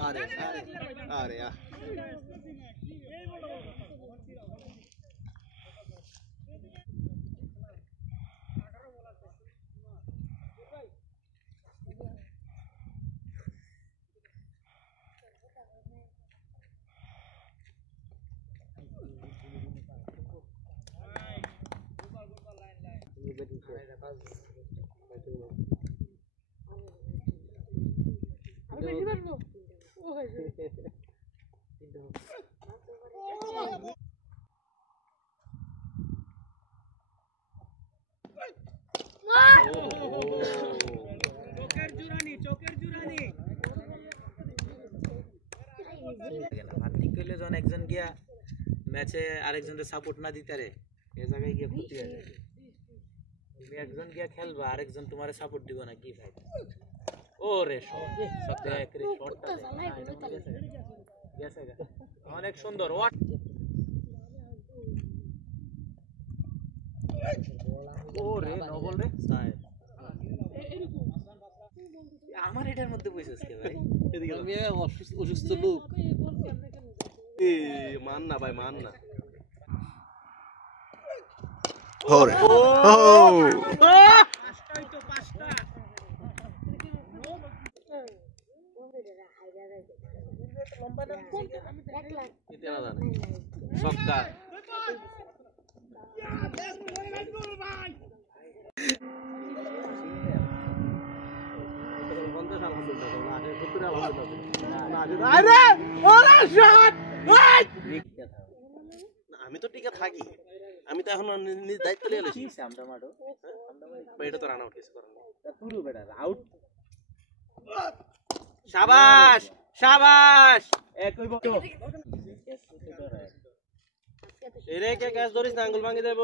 अरे अरे यार একজন গিয়া ম্যাচে আরেকজনের সাপোর্ট না দিতে রে এই জায়গায় গিয়ে ক্ষতি হয়ে যাবে তুমি একজন গিয়া খেলবা আরেকজন তোমারে সাপোর্ট দিব না কি ভাই ওরে শট সত্যি একরে শটটা গেছে অনেক সুন্দর ওয়াট ওরে নো বল রে আমার এটার মধ্যে বসেছিস কে ভাই এদিকে আমি অসুস্থ লোক মান না ভাই মান না ওরে ও পাঁচটাই তো পাঁচটা লম্বা না এটা না জানা ছক্কা আরে ওরে শট আমি তো টিকে থাকি আমি তো এখন দায়িত্ব নিয়ে এসেছি আমরা মারো এটা তো রান আউট কিছু করার নেই পুরো বেটা আউট শাবাশ শাবাশ এক কইব এরে কে ক্যাচ ধরিস না আঙ্গুল ভাঙি দেব